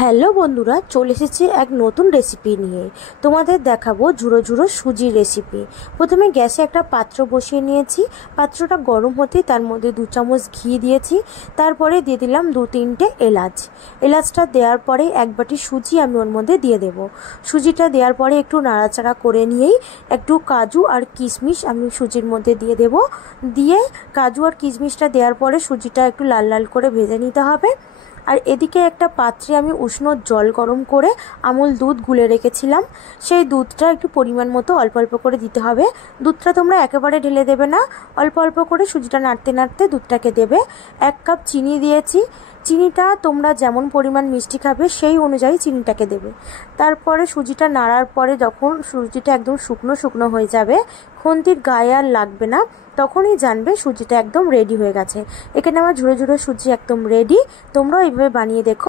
Hello বন্ধুরা, চলে এসেছি এক নতুন রেসিপি নিয়ে। তোমাদের দেখাবো ঝুড়ো ঝুড়ো সুজির রেসিপি। প্রথমে গ্যাসে একটা পাত্র বসিয়ে নিয়েছি। পাত্রটা গরম হতেই তার মধ্যে 2 চামচ ঘি দিয়েছি। তারপরে দিয়ে দিলাম 2-3টে এলাচ। এলাচটা দেওয়ার পরে 1 বাটি সুজি আমি ওর মধ্যে দিয়ে দেব। সুজিটা দেওয়ার পরে একটু নাড়াচাড়া করে নিয়েই একটু কাজু আর কিশমিশ আমি সুজির মধ্যে দিয়ে দেব। দিয়ে কাজু আর কিশমিশটা দেওয়ার পরে সুজিটা একটু লাল লাল করে ভেজে নিতে হবে। আর এদিকে একটা পাত্রে আমি উষ্ণ জল গরম করে আমুল দুধ গুলে রেখেছিলাম। সেই দুধটা একটু পরিমাণ মতো অল্প অল্প করে দিতে হবে। দুধটা তোমরা একেবারে ঢেলে দেবে না, অল্প অল্প করে সুজিটা নাড়তে নাড়তে দুধটাকে দেবে। 1 কাপ চিনি দিয়েছি। চিনিটা তোমরা যেমন পরিমাণ মিষ্টি খাবে সেই অনুযায়ী চিনিটাকে দেবে। তারপরে সুজিটা নাড়ার পরে যখন সুজিটা একদম শুকনো শুকনো হয়ে যাবে, খুন্তির গায়ে আর লাগবে না, তখনই জানবে সুজিটা একদম রেডি হয়ে গেছে। এখানে আমার ঝুড়ো ঝুড়ো সুজি একদম রেডি। তোমরাও এইভাবে বানিয়ে দেখো।